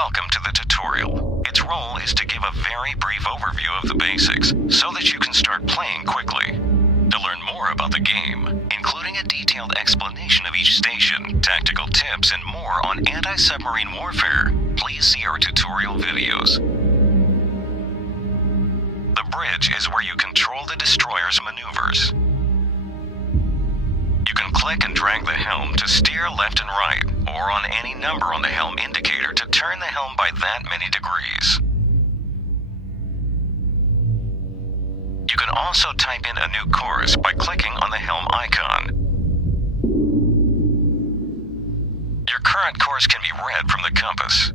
Welcome to the tutorial. Its role is to give a very brief overview of the basics so that you can start playing quickly. To learn more about the game, including a detailed explanation of each station, tactical tips, and more on anti-submarine warfare, please see our tutorial videos. The bridge is where you control the destroyer's maneuvers. You can click and drag the helm to steer left and right, or on any number on the helm indicator to turn the helm by that many degrees. You can also type in a new course by clicking on the helm icon. Your current course can be read from the compass.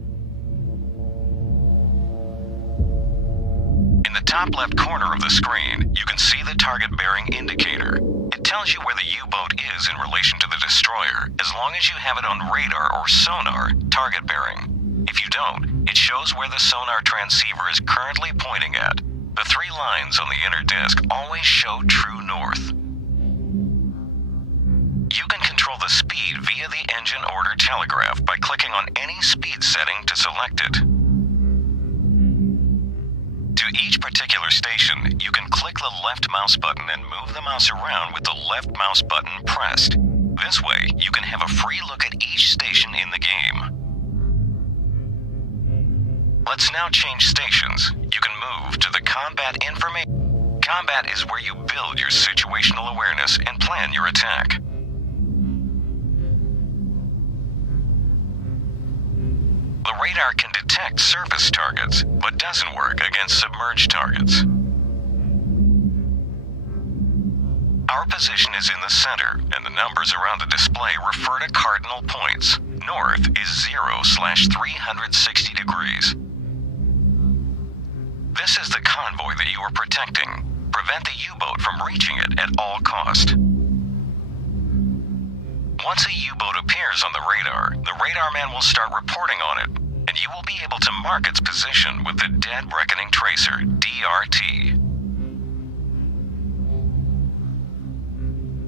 In the top left corner of the screen, you can see the target bearing indicator. It tells you where the U-boat is in relation to the destroyer, as long as you have it on radar or sonar target bearing. If you don't, it shows where the sonar transceiver is currently pointing at. The three lines on the inner disc always show true north. You can control the speed via the engine order telegraph by clicking on any speed setting to select it. To each particular station, you can click the left mouse button and move the mouse around with the left mouse button pressed. This way, you can have a free look at each station in the game. Let's now change stations. You can move to the combat information. Combat is where you build your situational awareness and plan your attack. The radar can detect surface targets, but doesn't work against submerged targets. Our position is in the center, and the numbers around the display refer to cardinal points. North is 0/360 degrees. This is the convoy that you are protecting. Prevent the U-boat from reaching it at all cost. Once a U-boat appears on the radar man will start reporting on it, and you will be able to mark its position with the Dead Reckoning Tracer, DRT.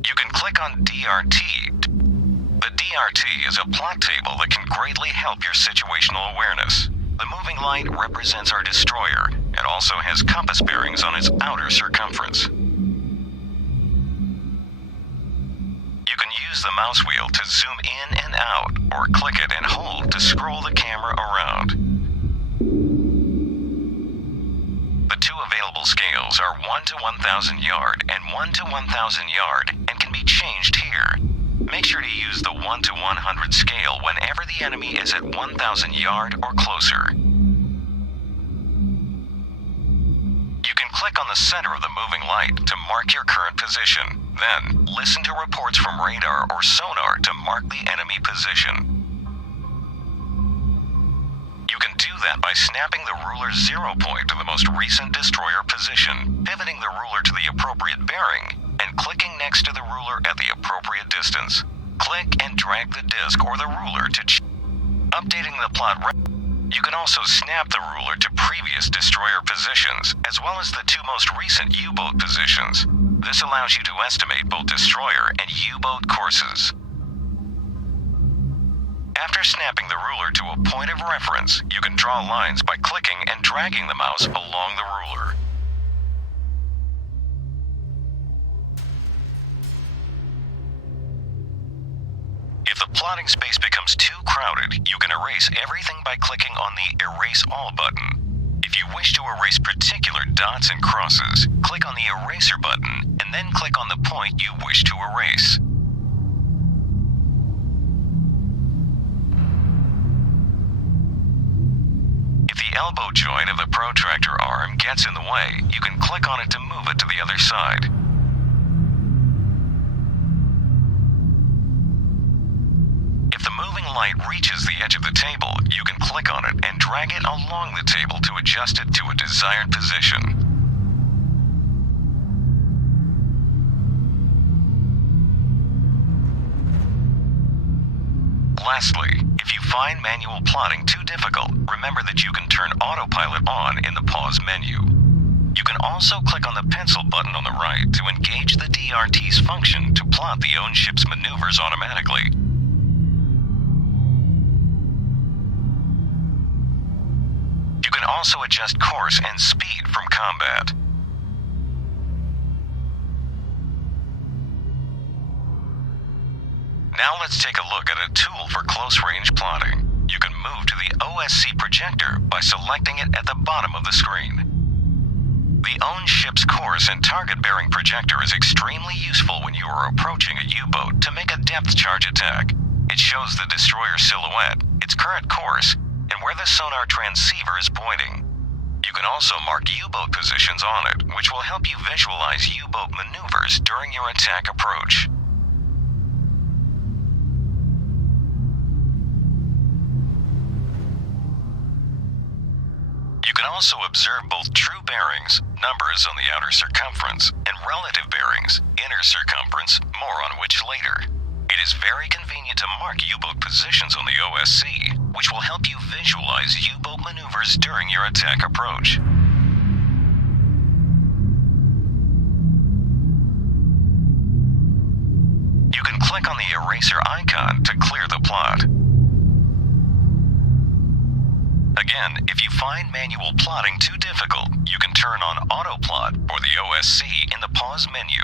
You can click on DRT. The DRT is a plot table that can greatly help your situational awareness. The moving light represents our destroyer. It also has compass bearings on its outer circumference. You can use the mouse wheel to zoom in and out, or click it and hold to scroll the camera around. The two available scales are 1 to 1,000 yard and 1 to 1,000 yard and can be changed here. Make sure to use the 1 to 100 scale whenever the enemy is at 1,000 yard or closer. You can click on the center of the moving light to mark your current position. Then, listen to reports from radar or sonar to mark the enemy position. You can do that by snapping the ruler's 0 point to the most recent destroyer position, pivoting the ruler to the appropriate bearing, and clicking next to the ruler at the appropriate distance. Click and drag the disc or the ruler to updating the plot. You can also snap the ruler to previous destroyer positions, as well as the two most recent U-boat positions. This allows you to estimate both destroyer and U-boat courses. After snapping the ruler to a point of reference, you can draw lines by clicking and dragging the mouse along the ruler. If the plotting space becomes too crowded, you can erase everything by clicking on the Erase All button. If you wish to erase particular dots and crosses, click on the Eraser button and then click on the point you wish to erase. If the elbow joint of the protractor arm gets in the way, you can click on it to move it to the other side. If the moving light reaches the edge of the table, you can click on it and drag it along the table to adjust it to a desired position. Lastly, if you find manual plotting too difficult, remember that you can turn autopilot on in the pause menu. You can also click on the pencil button on the right to engage the DRT's function to plot the own ship's maneuvers automatically. also adjust course and speed from combat. Now let's take a look at a tool for close-range plotting. You can move to the OSC projector by selecting it at the bottom of the screen. The own ship's course and target bearing projector is extremely useful when you are approaching a U-boat to make a depth charge attack. It shows the destroyer silhouette, its current course, and where the sonar transceiver is pointing. You can also mark U-boat positions on it, which will help you visualize U-boat maneuvers during your attack approach. You can also observe both true bearings, numbers on the outer circumference, and relative bearings, inner circumference, more on which later. It is very convenient to mark U-boat positions on the OSC, which will help you visualize U-boat maneuvers during your attack approach. You can click on the eraser icon to clear the plot. Again, if you find manual plotting too difficult, you can turn on autoplot or the OSC in the pause menu.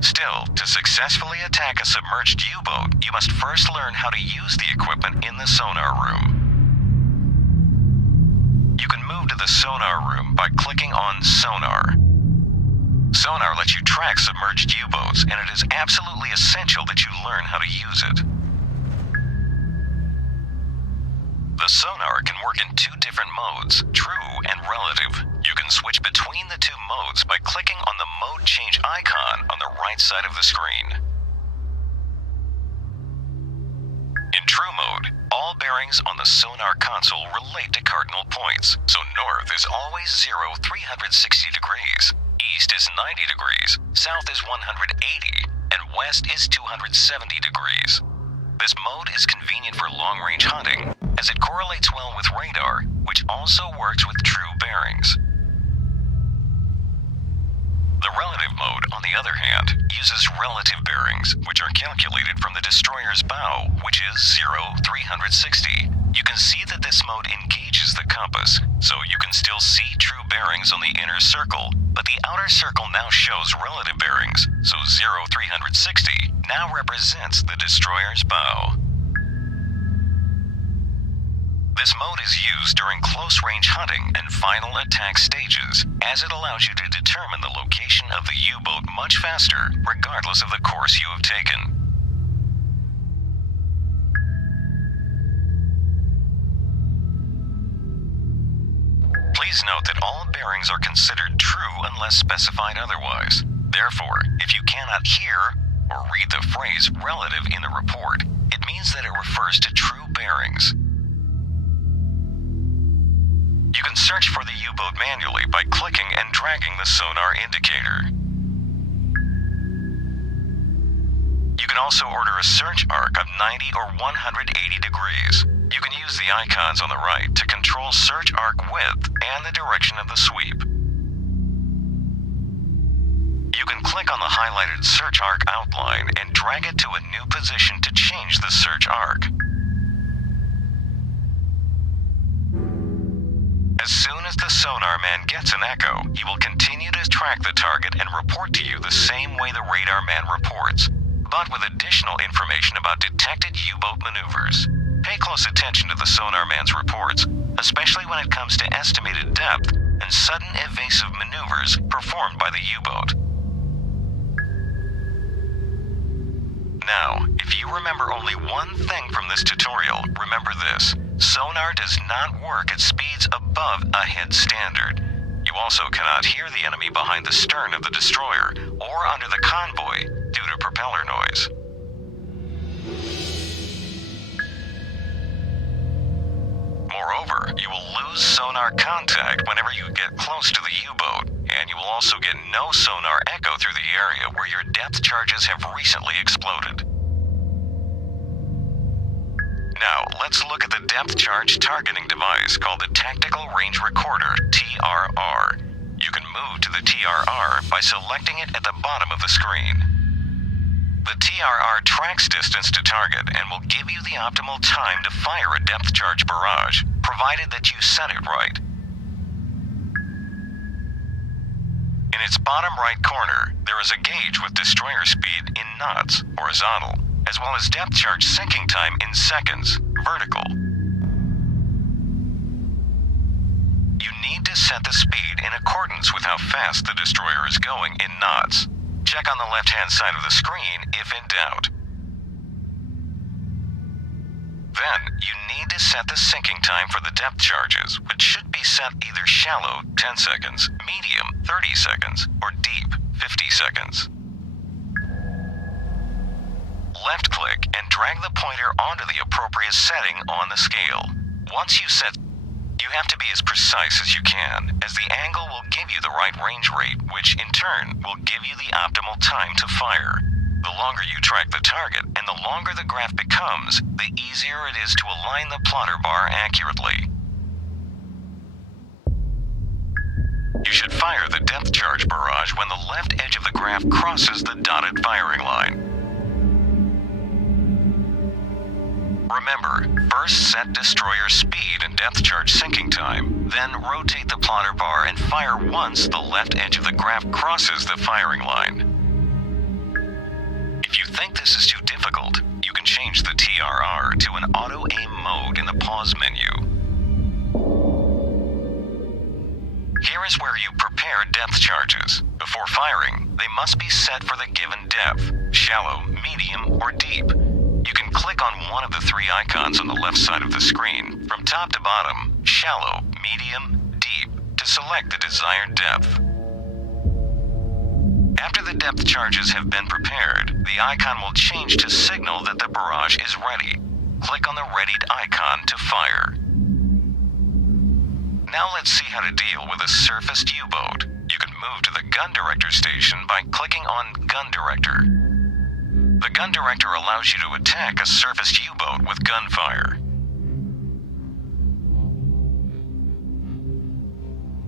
Still, to successfully attack a submerged U-boat, you must first learn how to use the equipment in the sonar room. You can move to the sonar room by clicking on Sonar. Sonar lets you track submerged U-boats, and it is absolutely essential that you learn how to use it. The sonar can work in two different modes, true and relative. You can switch between the two modes by clicking on the mode change icon on the right side of the screen. In true mode, all bearings on the sonar console relate to cardinal points, so north is always 360 degrees, east is 90 degrees, south is 180, and west is 270 degrees. This mode is convenient for long-range hunting, as it correlates well with radar, which also works with true bearings. The relative mode, on the other hand, uses relative bearings, which are calculated from the destroyer's bow, which is 360. You can see that this mode engages the compass, so you can still see true bearings on the inner circle, but the outer circle now shows relative bearings, so 360 now represents the destroyer's bow. This mode is used during close-range hunting and final attack stages, as it allows you to determine the location of the U-boat much faster, regardless of the course you have taken. Please note that all bearings are considered true unless specified otherwise. Therefore, if you cannot hear or read the phrase relative in the report, it means that it refers to true bearings. You can search for the U-boat manually by clicking and dragging the sonar indicator. You can also order a search arc of 90 or 180 degrees. You can use the icons on the right to control search arc width and the direction of the sweep. You can click on the highlighted search arc outline and drag it to a new position to change the search arc. As soon as the sonar man gets an echo, he will continue to track the target and report to you the same way the radar man reports, but with additional information about detected U-boat maneuvers. Pay close attention to the sonar man's reports, especially when it comes to estimated depth and sudden evasive maneuvers performed by the U-boat. Now, if you remember only one thing from this tutorial, remember this. Sonar does not work at speeds above a head standard. You also cannot hear the enemy behind the stern of the destroyer or under the convoy due to propeller noise. Moreover, you will lose sonar contact whenever you get close to the U-boat, and you will also get no sonar echo through the area where your depth charges have recently exploded. Now, let's look at the depth charge targeting device called the Tactical Range Recorder, TRR. You can move to the TRR by selecting it at the bottom of the screen. The TRR tracks distance to target and will give you the optimal time to fire a depth charge barrage, provided that you set it right. In its bottom right corner, there is a gauge with destroyer speed in knots, horizontal, as well as depth charge sinking time in seconds, vertical. You need to set the speed in accordance with how fast the destroyer is going in knots. Check on the left-hand side of the screen if in doubt. Then, you need to set the sinking time for the depth charges, which should be set either shallow, 10 seconds, medium, 30 seconds, or deep, 50 seconds. Left-click and drag the pointer onto the appropriate setting on the scale. Once you set, you have to be as precise as you can, as the angle will give you the right range rate, which in turn will give you the optimal time to fire. The longer you track the target and the longer the graph becomes, the easier it is to align the plotter bar accurately. You should fire the depth charge barrage when the left edge of the graph crosses the dotted firing line. Remember, first set destroyer speed and depth charge sinking time, then rotate the plotter bar and fire once the left edge of the graph crosses the firing line. If you think this is too difficult, you can change the TRR to an auto-aim mode in the pause menu. Here is where you prepare depth charges. Before firing, they must be set for the given depth, shallow, medium, or deep. You can click on one of the three icons on the left side of the screen, from top to bottom, shallow, medium, deep, to select the desired depth. After the depth charges have been prepared, the icon will change to signal that the barrage is ready. Click on the readied icon to fire. Now let's see how to deal with a surfaced U-boat. You can move to the gun director station by clicking on Gun Director. The gun director allows you to attack a surfaced U-boat with gunfire.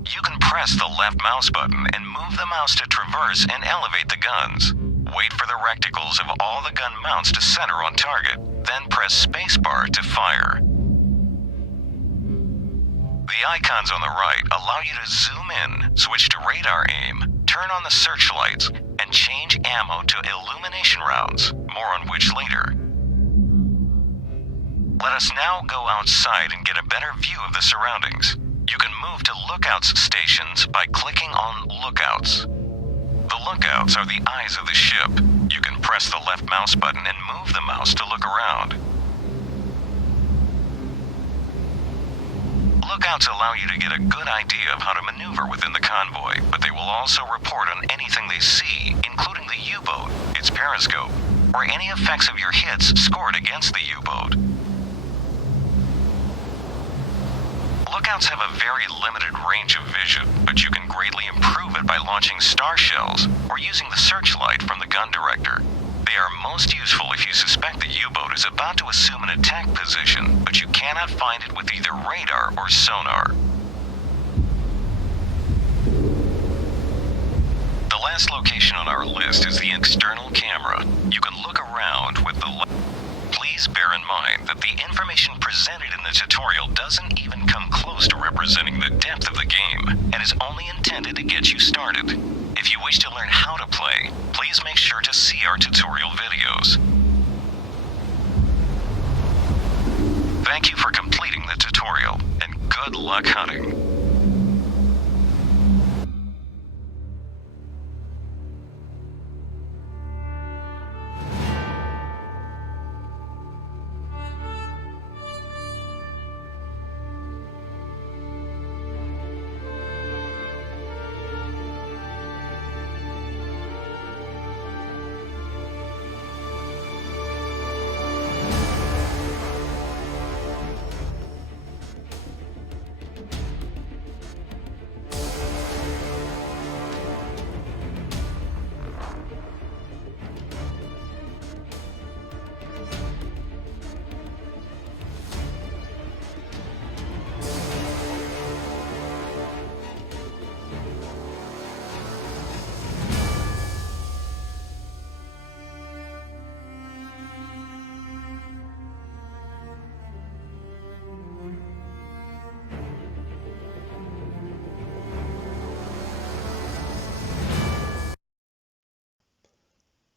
You can press the left mouse button and move the mouse to traverse and elevate the guns. Wait for the reticles of all the gun mounts to center on target, then press spacebar to fire. The icons on the right allow you to zoom in, switch to radar aim, turn on the searchlights, and change ammo to illumination rounds, more on which later. Let us now go outside and get a better view of the surroundings. You can move to lookouts stations by clicking on Lookouts. The lookouts are the eyes of the ship. You can press the left mouse button and move the mouse to look around. Lookouts allow you to get a good idea of how to maneuver within the convoy, but they will also report on anything they see, including the U-boat, its periscope, or any effects of your hits scored against the U-boat. Lookouts have a very limited range of vision, but you can greatly improve it by launching star shells or using the searchlight from the gun director. They are most useful if you suspect the U-boat is about to assume an attack position, but you cannot find it with either radar or sonar. The last location on our list is the external camera. You can look around with the Please bear in mind that the information presented in the tutorial doesn't even come close to representing the depth of the game, and is only intended to get you started. If you wish to learn how to play, please make sure to see our tutorial videos. Thank you for completing the tutorial, and good luck hunting.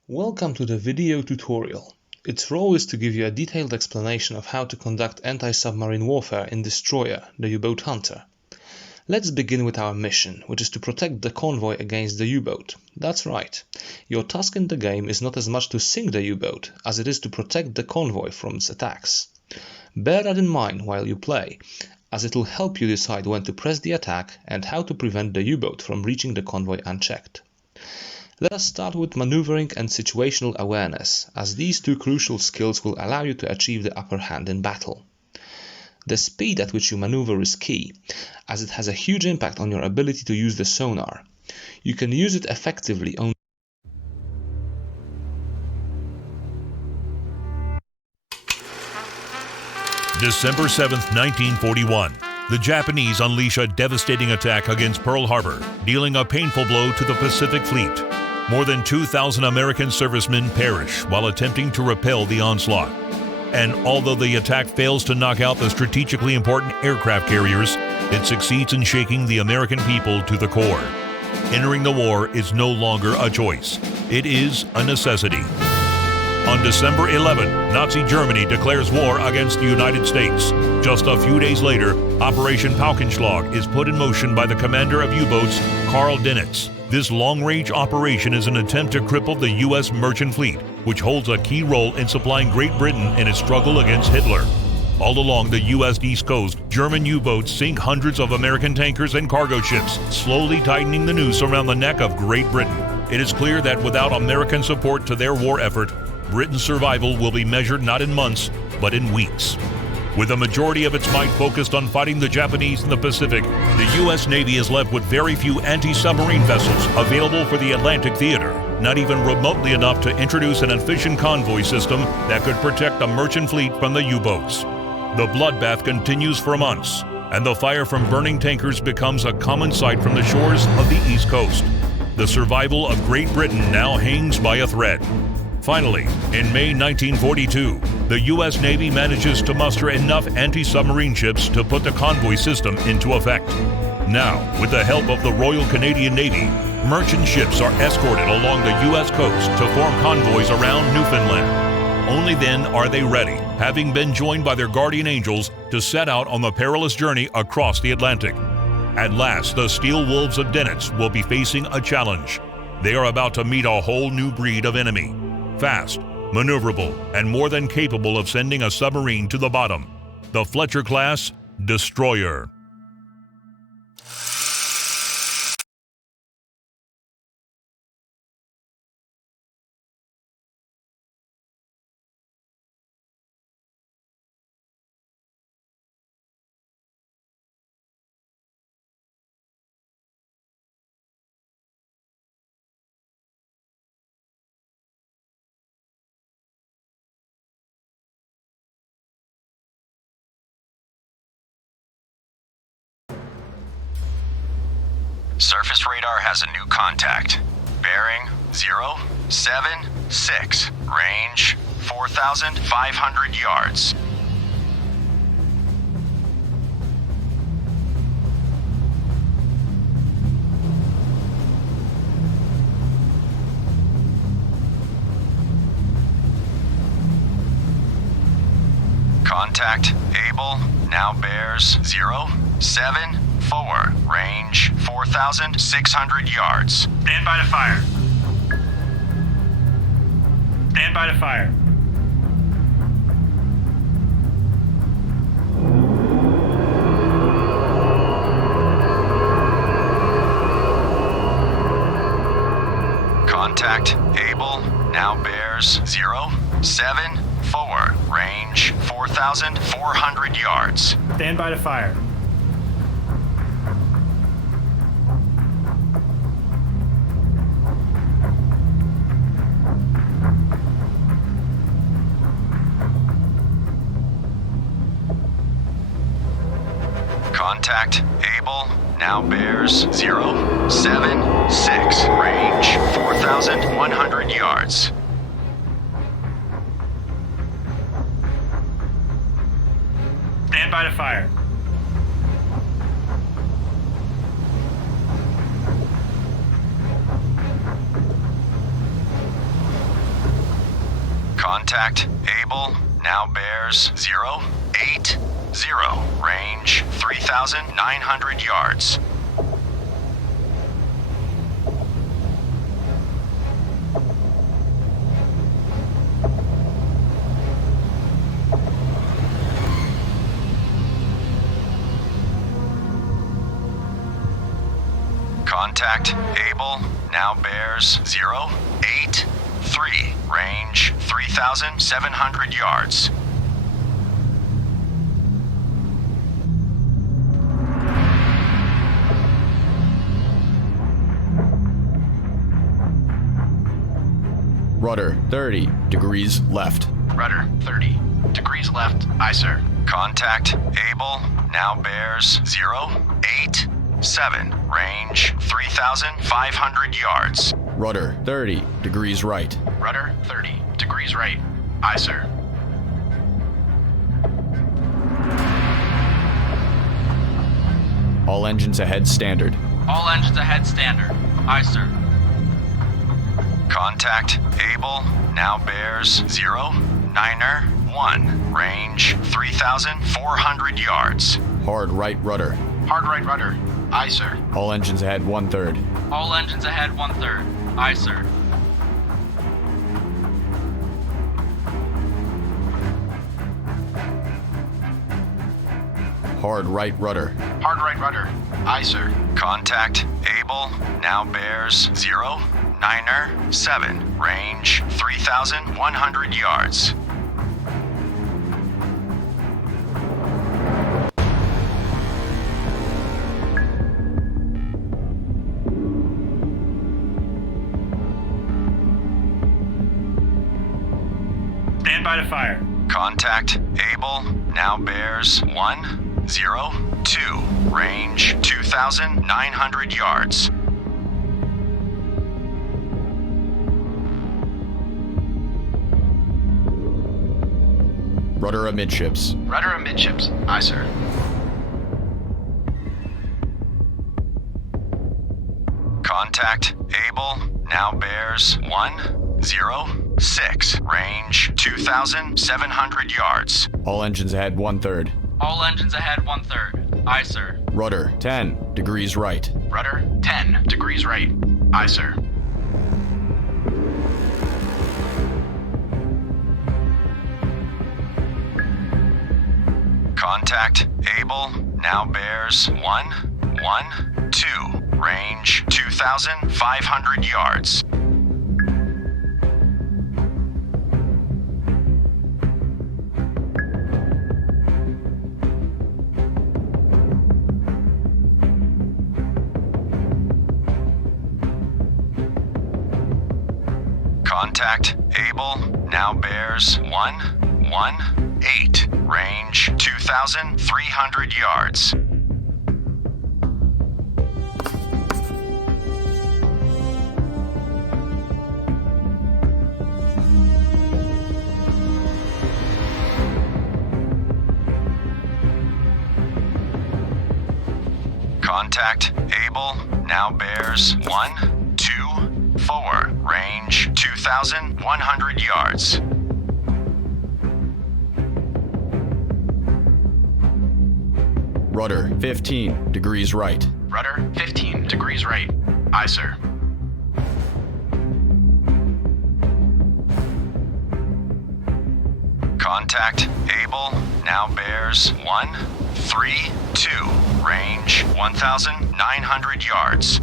Welcome to the video tutorial. Its role is to give you a detailed explanation of how to conduct anti-submarine warfare in Destroyer, the U-boat hunter. Let's begin with our mission, which is to protect the convoy against the U-boat. That's right. Your task in the game is not as much to sink the U-boat as it is to protect the convoy from its attacks. Bear that in mind while you play, as it will help you decide when to press the attack and how to prevent the U-boat from reaching the convoy unchecked. Let us start with maneuvering and situational awareness, as these two crucial skills will allow you to achieve the upper hand in battle. The speed at which you maneuver is key, as it has a huge impact on your ability to use the sonar. You can use it effectively only December 7, 1941. The Japanese unleash a devastating attack against Pearl Harbor, dealing a painful blow to the Pacific Fleet. More than 2,000 American servicemen perish while attempting to repel the onslaught. And although the attack fails to knock out the strategically important aircraft carriers, it succeeds in shaking the American people to the core. Entering the war is no longer a choice. It is a necessity. On December 11, Nazi Germany declares war against the United States. Just a few days later, Operation Paukenschlag is put in motion by the commander of U-boats, Karl Dönitz. This long-range operation is an attempt to cripple the U.S. merchant fleet, which holds a key role in supplying Great Britain in its struggle against Hitler. All along the U.S. East Coast, German U-boats sink hundreds of American tankers and cargo ships, slowly tightening the noose around the neck of Great Britain. It is clear that without American support to their war effort, Britain's survival will be measured not in months, but in weeks. With the majority of its might focused on fighting the Japanese in the Pacific, the U.S. Navy is left with very few anti-submarine vessels available for the Atlantic theater, not even remotely enough to introduce an efficient convoy system that could protect the merchant fleet from the U-boats. The bloodbath continues for months, and the fire from burning tankers becomes a common sight from the shores of the East Coast. The survival of Great Britain now hangs by a thread. Finally, in May 1942, the U.S. Navy manages to muster enough anti-submarine ships to put the convoy system into effect. Now, with the help of the Royal Canadian Navy, merchant ships are escorted along the U.S. coast to form convoys around Newfoundland. Only then are they ready, having been joined by their guardian angels, to set out on the perilous journey across the Atlantic. At last, the steel wolves of Dönitz will be facing a challenge. They are about to meet a whole new breed of enemy. Fast, maneuverable, and more than capable of sending a submarine to the bottom. The Fletcher Class Destroyer. Surface radar has a new contact. Bearing 076. Range 4,500 yards. Contact Able now bears 074. Range 4,600 yards. Stand by to fire. Stand by to fire. Contact Able now bears 074. Range 4,400 yards. Stand by to fire. Contact Able now bears 076. Range 4,100 yards. Stand by to fire. Contact Able now bears 080. Range 3,900 yards. Contact Able now bears 083. Range 3,700 yards. Rudder 30 degrees left. Rudder 30 degrees left. Aye, sir. Contact Able now bears 087. Range 3,500 yards. Rudder 30 degrees right. Rudder 30 degrees right. Aye, sir. All engines ahead standard. All engines ahead standard. Aye, sir. Contact Able now bears 091. Range 3,400 yards. Hard right rudder. Hard right rudder. Aye, sir. All engines ahead 1/3. All engines ahead 1/3. Aye, sir. Hard right rudder. Hard right rudder. Aye, sir. Contact Able now bears 097. Range 3,100 yards. Stand by to fire. Contact Able now bears 102. Range 2,900 yards. Rudder amidships. Rudder amidships. Aye, sir. Contact Able now bears 106. Range 2,700 yards. All engines ahead 1/3. All engines ahead 1/3. Aye, sir. Rudder 10 degrees right. Rudder 10 degrees right. Aye, sir. Contact Able now bears 112. Range 2,500 yards. Contact Able now bears 118. Range 2,300 yards. Contact Able now bears 124. Range 2,100 yards. Rudder 15 degrees right. Rudder 15 degrees right. Aye, sir. Contact Able now bears 132. Range 1,900 yards.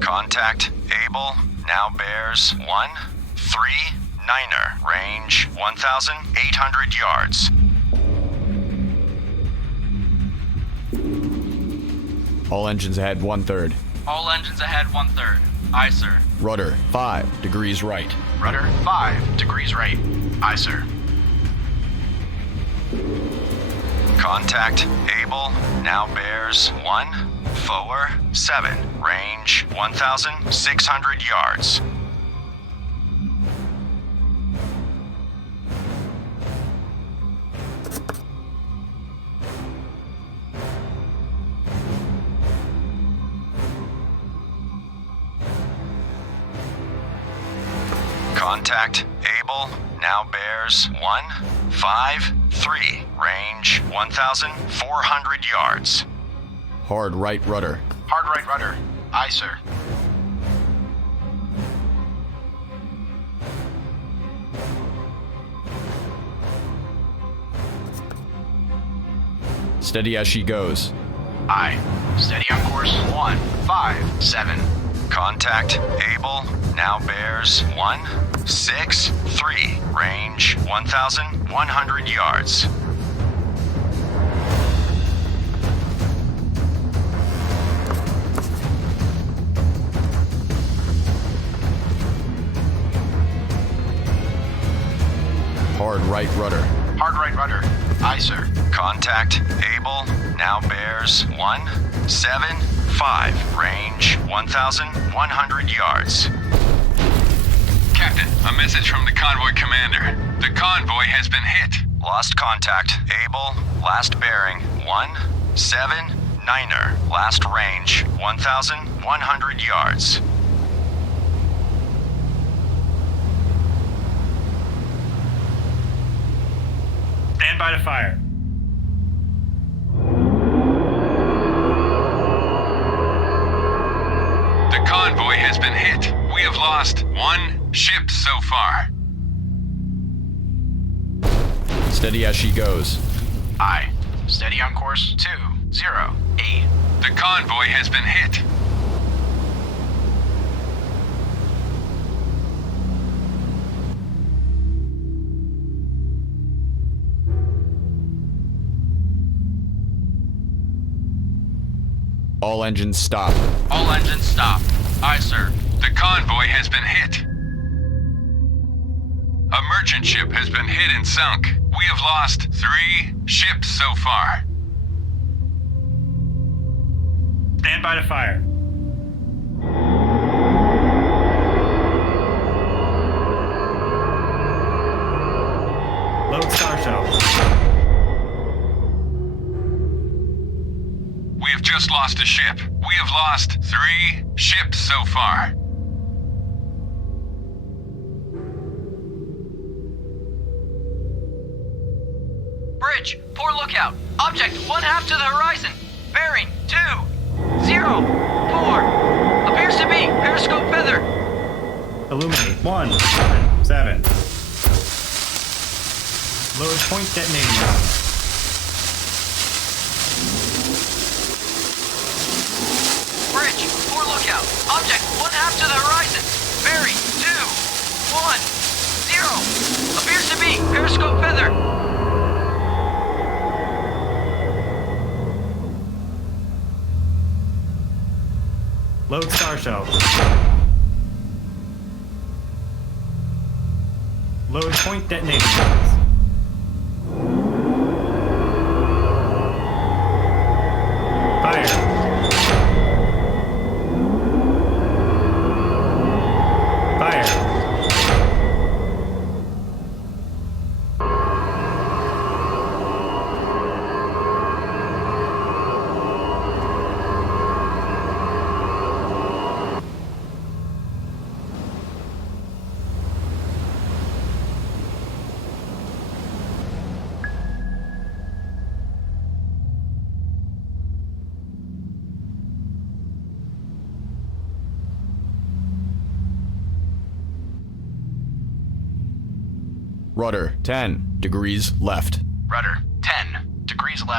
Contact Able now bears 139er. Range 1,800 yards. All engines ahead 1/3. All engines ahead 1/3. Aye, sir. Rudder 5 degrees right. Rudder 5 degrees right. Aye, sir. Contact Able now bears 147. Range 1,600 yards. Contact Able now bears 153, range 1,400 yards. Hard right rudder. Hard right rudder. Aye, sir. Steady as she goes. Aye. Steady on course 157. Contact Able now bears 163, range 1,100 yards. Hard right rudder. Hard right rudder. Aye, sir. Contact Able now bears 175, range 1,100 yards. Captain, a message from the convoy commander. The convoy has been hit. Lost contact Able, last bearing 179er, last range 1,100 yards. Stand by to fire. The convoy has been hit. We have lost one ship so far. Steady as she goes. Aye. Steady on course 208. The convoy has been hit. All engines stop. All engines stop. Aye, sir. The convoy has been hit. A merchant ship has been hit and sunk. We have lost 3 ships so far. Stand by to fire. Load star shell. We have just lost a ship. We have lost 3 ships so far. Bridge, poor lookout. Object 1/2 to the horizon. Bearing 204. Appears to be periscope feather. Illuminate 177. Load point detonating. Bridge, poor lookout. Object 1/2 to the horizon. Bearing 210. Appears to be periscope feather. Load star shell. Load point detonating. Fire. Fire. Rudder 10 degrees left. Rudder 10 degrees left.